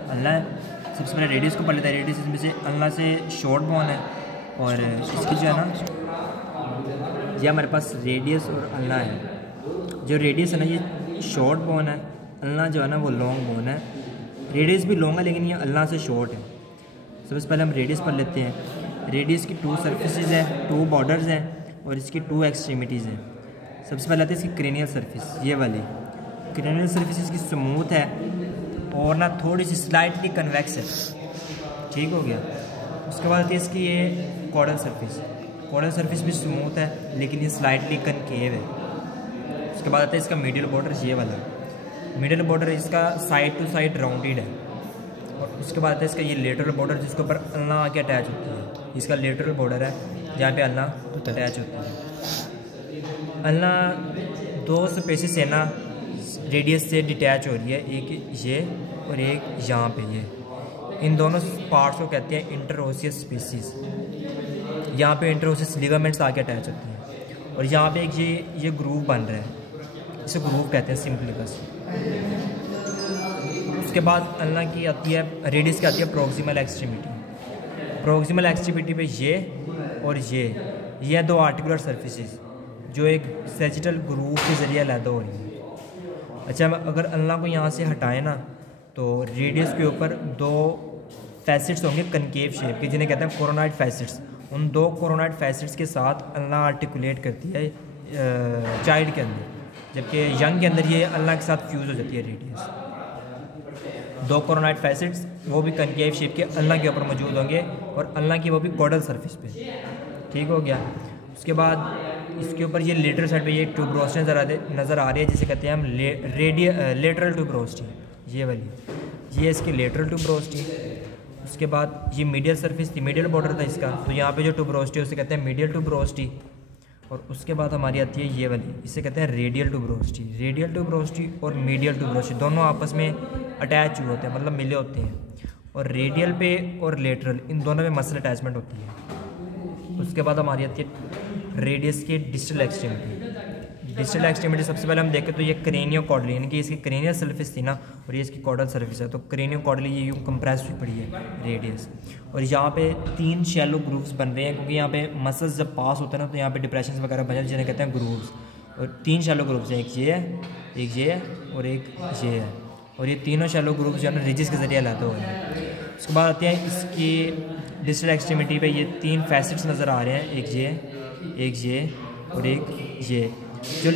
अल्लाह है। सबसे पहले रेडियस को पढ़ लेता है। रेडियस इसमें से अल्लाह से शॉर्ट बोन है और इसकी जो है ना ये हमारे पास रेडियस और अल्लाह है। जो रेडियस है ना ये शॉर्ट बोन है, अल्लाह जो है ना वो लॉन्ग बोन है। रेडियस भी लॉन्ग है लेकिन ये अल्लाह से शॉर्ट है। सबसे पहले हम रेडियस पढ़ लेते हैं। रेडियस की 2 सरफेसेस हैं, 2 बॉर्डर्स हैं और इसकी 2 एक्सट्रीमिटीज़ हैं। सबसे पहले आती है इसकी क्रेनियल सरफेस, ये वाली क्रेनियल सरफेस इसकी स्मूथ है और ना थोड़ी सी स्लाइटली कन्वेक्स है। ठीक हो गया। उसके बाद आती है इसकी ये कॉर्डल सरफेस। कॉर्डल सरफेस भी स्मूथ है लेकिन ये स्लाइटली कनकेव है। उसके बाद आता है इसका मीडियल बॉर्डर, ये वाला मिडिल बॉर्डर इसका साइड टू साइड राउंडेड है। और उसके बाद है इसका ये लेटरल बॉर्डर जिसके ऊपर अल्लाह आके अटैच होती है। इसका लेटरल बॉर्डर है जहाँ पे अल्लाह अटैच होती है। अल्लाह 2 स्पेसिस से ना रेडियस से डिटैच हो रही है, एक ये और एक यहाँ पे ये। इन दोनों पार्ट्स को कहते हैं इंटरओसियस स्पेसिस। यहाँ पे इंटरओसियस लिगामेंट्स आके अटैच होती हैं और यहाँ पे एक ये ग्रूव बन रहा है, इसे ग्रूव कहते हैं सिंपली बस। उसके बाद अल्लाह की आती है रेडियस की आती है प्रोक्सिमल एक्सट्रीमिटी। प्रोक्सिमल एक्सट्रीमिटी पे ये और ये 2 आर्टिकुलर सरफेसेस जो एक सैजिटल ग्रूव के ज़रिए अलग हो रही है। अच्छा, अगर अल्लाह को यहाँ से हटाए ना तो रेडियस के ऊपर 2 फैसेट्स होंगे कनकेव शेप के जिन्हें कहते हैं कोरोनाइड फैसेट्स। उन 2 कोरोनाइड फैसेट्स के साथ अल्लाह आर्टिकुलेट करती है चाइल्ड के अंदर, जबकि यंग के अंदर ये अल्लाह के साथ फ्यूज़ हो जाती है रेडियस। 2 कोरोनाइड फैसेट्स वो भी कनकेव शेप के अल्लाह के ऊपर मौजूद होंगे और अल्लाह की वो भी कॉर्डल सरफेस पे। ठीक हो गया। उसके बाद इसके ऊपर ये लेटरल साइड पे ये ट्यूबरोस्टी नज़र आ रही है जिसे कहते हैं हम लेटरल ट्यूबरोस्टी, ये वाली, ये इसकी लेटरल ट्यूबरोस्टी। उसके बाद ये मीडियल सरफेस थी, मीडियल बॉर्डर था इसका, तो यहाँ पे जो ट्यूबरोस्टी है उसे कहते हैं मीडियल ट्यूबरोस्टी। और उसके बाद हमारी आती है ये वाली, इसे कहते हैं रेडियल ट्यूबरोस्टी। रेडियल ट्यूबरोस्टी और मीडियल ट्यूबरोस्टी दोनों आपस में अटैच हुए होते हैं, मतलब मिले होते हैं। और रेडियल पे और लेटरल इन दोनों में मसल अटैचमेंट होती है। उसके बाद हमारी आती है रेडियस की डिस्टल एक्सट्रीमिटी। डिस्टल एक्सट्रीमिटी सबसे पहले हम देखें तो ये क्रेनियो कॉर्डली, यानी कि इसकी क्रेनियल सरफेस थी ना और ये इसकी कॉर्डल सरफेस है, तो क्रेनियो कॉर्डली ये यूँ कंप्रेस हुई पड़ी है रेडियस। और यहाँ पे 3 शैलो ग्रूव्स बन रहे हैं क्योंकि यहाँ पे मसल्स जब पास होते हैं ना तो यहाँ पे डिप्रेशन वगैरह बन जाते हैं जिन्हें कहते हैं ग्रूव्स। और 3 शैलो ग्रूव्स हैं, एक ये है, एक ये है और एक ये है। और ये तीनों शैलो ग्रूव्स जो है ना रिजिस के जरिए लाते हुए हैं। उसके बाद आते हैं इसकी डिस्टल एक्सट्रीमिटी पे ये 3 फैसेट्स नज़र आ रहे हैं, एक ये और एक ये जो